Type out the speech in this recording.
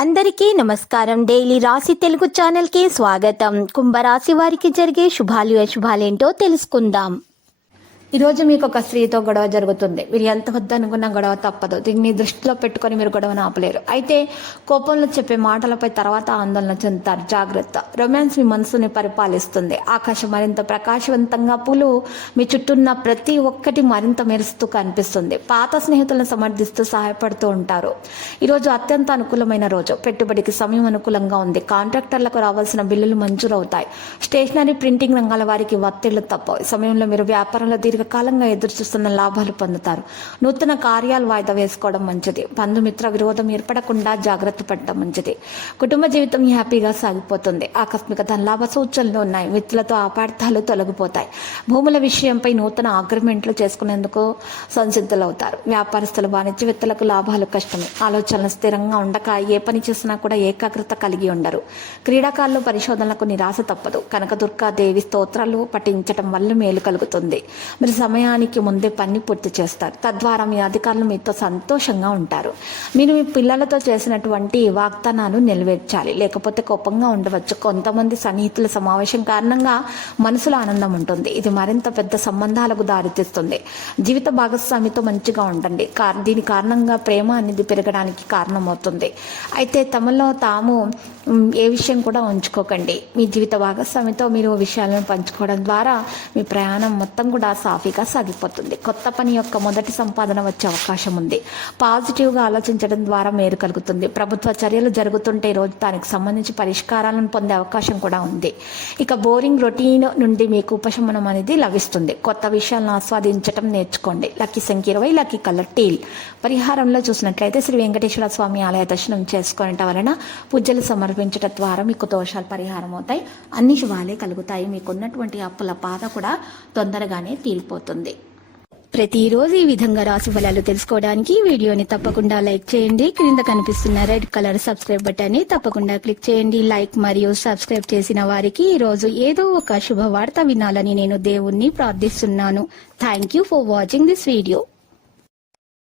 అందరికీ నమస్కారం. డైలీ రాశి తెలుగు ఛానల్కి స్వాగతం. కుంభరాశి వారికి జరిగే శుభాలు అశుభాలేంటో తెలుసుకుందాం. ఈరోజు మీకు ఒక స్త్రీతో గొడవ జరుగుతుంది. మీరు ఎంత వద్దనుకున్న గొడవ తప్పదు. దీన్ని దృష్టిలో పెట్టుకొని మీరు గొడవను ఆపలేరు. అయితే కోపంలో చెప్పే మాటలపై తర్వాత ఆందోళన చెందుతారు. జాగ్రత్త. రొమాన్స్ మీ మనసుని పరిపాలిస్తుంది. ఆకాశం మరింత ప్రకాశవంతంగా పూలు మీ చుట్టూన్న ప్రతి ఒక్కటి మరింత మెరుస్తూ కనిపిస్తుంది. పాత స్నేహితులను సమర్థిస్తూ సహాయపడుతూ ఉంటారు. ఈరోజు అత్యంత అనుకూలమైన రోజు. పెట్టుబడికి సమయం అనుకూలంగా ఉంది. కాంట్రాక్టర్లకు రావాల్సిన బిల్లులు మంజూరవుతాయి. స్టేషనరీ, ప్రింటింగ్ రంగాల వారికి ఒత్తిళ్లు తప్పవు. ఈ సమయంలో మీరు వ్యాపారంలో దీర్ఘకాలంగా ఎదురుచూస్తున్న లాభాలు పొందుతారు. నూతన కార్యాలు వాయిదా వేసుకోవడం మంచిది. బంధుమిత్ర విరోధం ఏర్పడకుండా జాగ్రత్త పడడం మంచిది. కుటుంబ జీవితం హ్యాపీగా సాగిపోతుంది. ఆకస్మిక ధనలాభ సూచనలు ఉన్నాయి. మిత్రులతో అపార్థాలు తొలగిపోతాయి. భూముల విషయంపై నూతన అగ్రిమెంట్లు చేసుకునేందుకు సంసిద్ధులవుతారు. వ్యాపారస్తులు, వాణిజ్యవేత్తలకు లాభాలు కష్టమే. ఆలోచనలు స్థిరంగా ఉండక ఏ పని చేసినా కూడా ఏకాగ్రత కలిగి ఉండరు. క్రీడాకారులు పరిశోధనలకు నిరాశ తప్పదు. కనకదుర్గాదేవి స్తోత్రాలు పఠించడం వల్ల మేలు కలుగుతుంది. మీరు సమయానికి ముందే పని పూర్తి చేస్తారు. తద్వారా మీ అధికారులు మీతో సంతోషంగా ఉంటారు. మీరు మీ పిల్లలతో చేసినటువంటి వాగ్దానాలు నెరవేర్చాలి. లేకపోతే కోపంగా ఉండవచ్చు. కొంతమంది సన్నిహితుల సమావేశం కారణంగా మనసులో ఆనందం ఉంటుంది. ఇది మరింత పెద్ద సంబంధాలకు దారితీస్తుంది. జీవిత భాగస్వామితో మంచిగా ఉండండి. దీని కారణంగా ప్రేమ అనేది పెరగడానికి కారణమవుతుంది. అయితే తమలో తాము ఏ విషయం కూడా ఉంచుకోకండి. మీ జీవిత భాగస్వామితో మీరు విషయాలను పంచుకోవడం ద్వారా మీ ప్రయాణం మొత్తం కూడా సాఫీగా సాగిపోతుంది. కొత్త పని యొక్క మొదటి సంపాదన వచ్చే అవకాశం ఉంది. పాజిటివ్గా ఆలోచించడం ద్వారా మేలు కలుగుతుంది. ప్రభుత్వ చర్యలు జరుగుతుంటే ఈరోజు దానికి సంబంధించి పరిష్కారాలను పొందే అవకాశం కూడా ఉంది. ఇక బోరింగ్ రొటీన్ నుండి మీకు ఉపశమనం అనేది లభిస్తుంది. కొత్త విషయాలను ఆస్వాదించడం నేర్చుకోండి. లక్కీ సంఖ్య 20, లక్కీ కలర్ టీల్. పరిహారంలో చూసినట్లయితే శ్రీ వెంకటేశ్వర స్వామి ఆలయ దర్శనం చేసుకోవడం వలన పూజలు సమర్పించడం ద్వారా మీకు దోషాలు పరిహారం అవుతాయి. అన్ని శుభాలే కలుగుతాయి. మీకున్నటువంటి అప్పుల బాధ కూడా తొందరగానే తీరిపోతుంది. ప్రతిరోజు ఈ విధంగా రాశి ఫలాలు తెలుసుకోవడానికి వీడియోని తప్పకుండా లైక్ చేయండి. క్రింద కనిపిస్తున్న రెడ్ కలర్ సబ్స్క్రైబ్ బటన్ ని తప్పకుండా క్లిక్ చేయండి. లైక్ మరియు సబ్స్క్రైబ్ చేసిన వారికి ఈ రోజు ఏదో ఒక శుభవార్త వినాలని నేను దేవుణ్ణి ప్రార్థిస్తున్నాను. Thank you for watching this video.